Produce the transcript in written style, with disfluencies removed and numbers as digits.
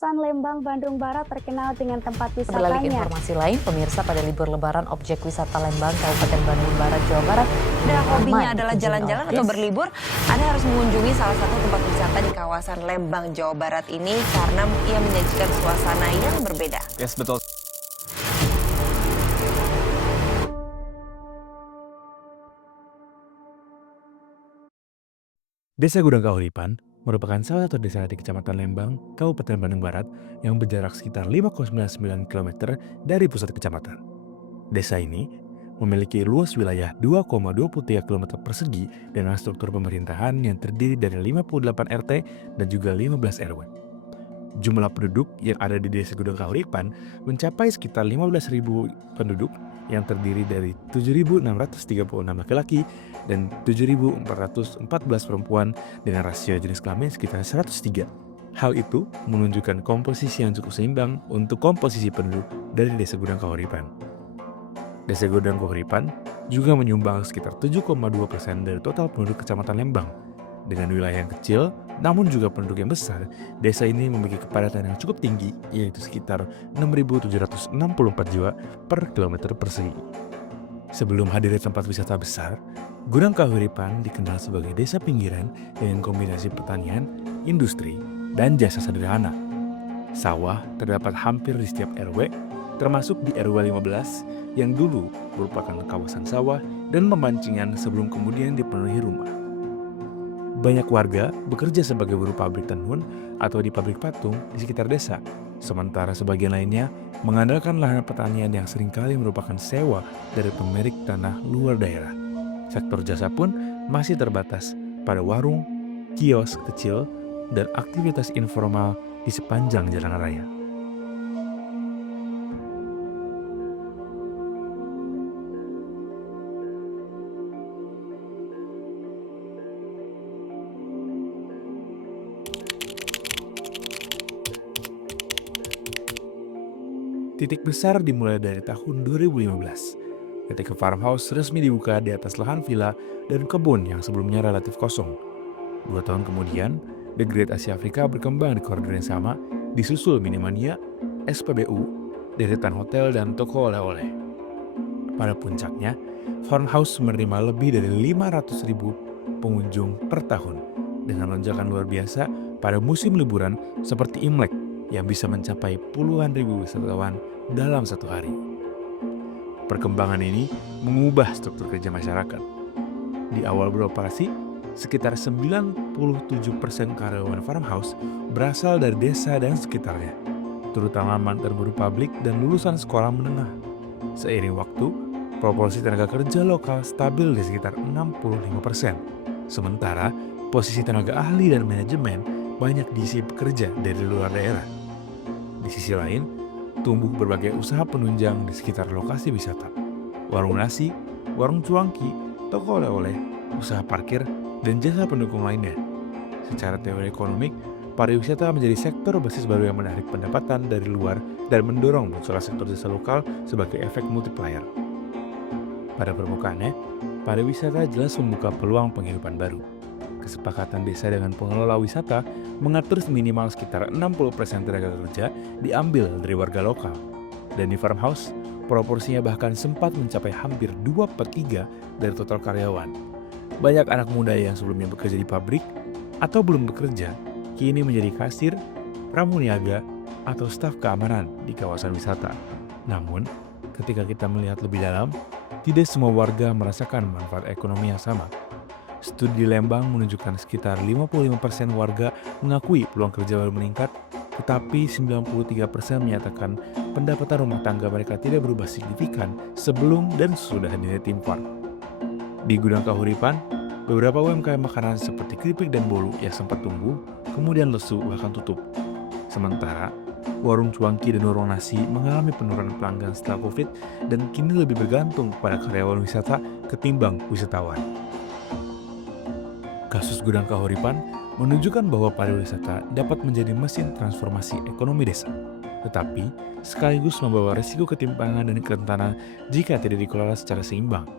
Kawasan Lembang, Bandung Barat terkenal dengan tempat Beralih ke wisatanya. informasi lain, pemirsa pada libur lebaran objek wisata Lembang, Kabupaten Bandung Barat, Jawa Barat Nah, hobinya ramai adalah dikunjungi jalan-jalan oleh atau berlibur, Anda harus mengunjungi salah satu tempat wisata di kawasan Lembang, Jawa Barat ini karena ia menyajikan suasana yang berbeda. Yes, betul. Desa Gudang Kahuripan merupakan salah satu desa di Kecamatan Lembang, Kabupaten Bandung Barat yang berjarak sekitar 5,99 km dari pusat kecamatan. Desa ini memiliki luas wilayah 2,23 km persegi dengan struktur pemerintahan yang terdiri dari 58 RT dan juga 15 RW. Jumlah penduduk yang ada di Desa Gudang Kahuripan mencapai sekitar 15.000 penduduk yang terdiri dari 7.636 laki-laki dan 7.414 perempuan dengan rasio jenis kelamin sekitar 103. Hal itu menunjukkan komposisi yang cukup seimbang untuk komposisi penduduk dari Desa Gudang Kahuripan. Desa Gudang Kahuripan juga menyumbang sekitar 7,2% dari total penduduk Kecamatan Lembang. Dengan wilayah yang kecil, namun juga penduduk yang besar, desa ini memiliki kepadatan yang cukup tinggi, yaitu sekitar 6.764 jiwa per kilometer persegi. Sebelum hadir di tempat wisata besar, Gudang Kahuripan dikenal sebagai desa pinggiran dengan kombinasi pertanian, industri, dan jasa sederhana. Sawah terdapat hampir di setiap RW, termasuk di RW 15 yang dulu merupakan kawasan sawah dan pemancingan sebelum kemudian dipenuhi rumah. Banyak warga bekerja sebagai buruh pabrik tenun atau di pabrik patung di sekitar desa, sementara sebagian lainnya mengandalkan lahan pertanian yang seringkali merupakan sewa dari pemilik tanah luar daerah. Sektor jasa pun masih terbatas pada warung, kios kecil, dan aktivitas informal di sepanjang jalan raya. Titik besar dimulai dari tahun 2015, ketika farmhouse resmi dibuka di atas lahan villa dan kebun yang sebelumnya relatif kosong. 2 tahun kemudian, The Great Asia Afrika berkembang di koridor yang sama, disusul Minimania, SPBU, deretan hotel dan toko oleh-oleh. Pada puncaknya, farmhouse menerima lebih dari 500.000 pengunjung per tahun, dengan lonjakan luar biasa pada musim liburan seperti Imlek yang bisa mencapai puluhan ribu wisatawan dalam satu hari. Perkembangan ini mengubah struktur kerja masyarakat. Di awal beroperasi, sekitar 97% karyawan farmhouse berasal dari desa dan sekitarnya, terutama mantan buruh pabrik dan lulusan sekolah menengah. Seiring waktu, proporsi tenaga kerja lokal stabil di sekitar 65%. Sementara, posisi tenaga ahli dan manajemen banyak diisi pekerja dari luar daerah. Di sisi lain, tumbuh berbagai usaha penunjang di sekitar lokasi wisata. Warung nasi, warung cuanki, toko oleh-oleh, usaha parkir, dan jasa pendukung lainnya. Secara teori ekonomik, pariwisata menjadi sektor basis baru yang menarik pendapatan dari luar dan mendorong munculnya sektor jasa lokal sebagai efek multiplier. Pada permukaannya, pariwisata jelas membuka peluang penghidupan baru. Kesepakatan desa dengan pengelola wisata mengatur minimal sekitar 60% tenaga kerja diambil dari warga lokal. Dan di farmhouse, proporsinya bahkan sempat mencapai hampir 2/3 dari total karyawan. Banyak anak muda yang sebelumnya bekerja di pabrik atau belum bekerja, kini menjadi kasir, pramuniaga, atau staf keamanan di kawasan wisata. Namun, ketika kita melihat lebih dalam, tidak semua warga merasakan manfaat ekonomi yang sama. Studi Lembang menunjukkan sekitar 55% warga mengakui peluang kerja baru meningkat, tetapi 93% menyatakan pendapatan rumah tangga mereka tidak berubah signifikan sebelum dan sesudah hadirnya tim farm. Di Gudang Kahuripan, beberapa UMKM makanan seperti keripik dan bolu yang sempat tumbuh, kemudian lesu bahkan tutup. Sementara, warung cuanki dan warung nasi mengalami penurunan pelanggan setelah COVID dan kini lebih bergantung pada karyawan wisata ketimbang wisatawan. Kasus Gudang Kahuripan menunjukkan bahwa pariwisata dapat menjadi mesin transformasi ekonomi desa, tetapi sekaligus membawa risiko ketimpangan dan kerentanan jika tidak dikelola secara seimbang.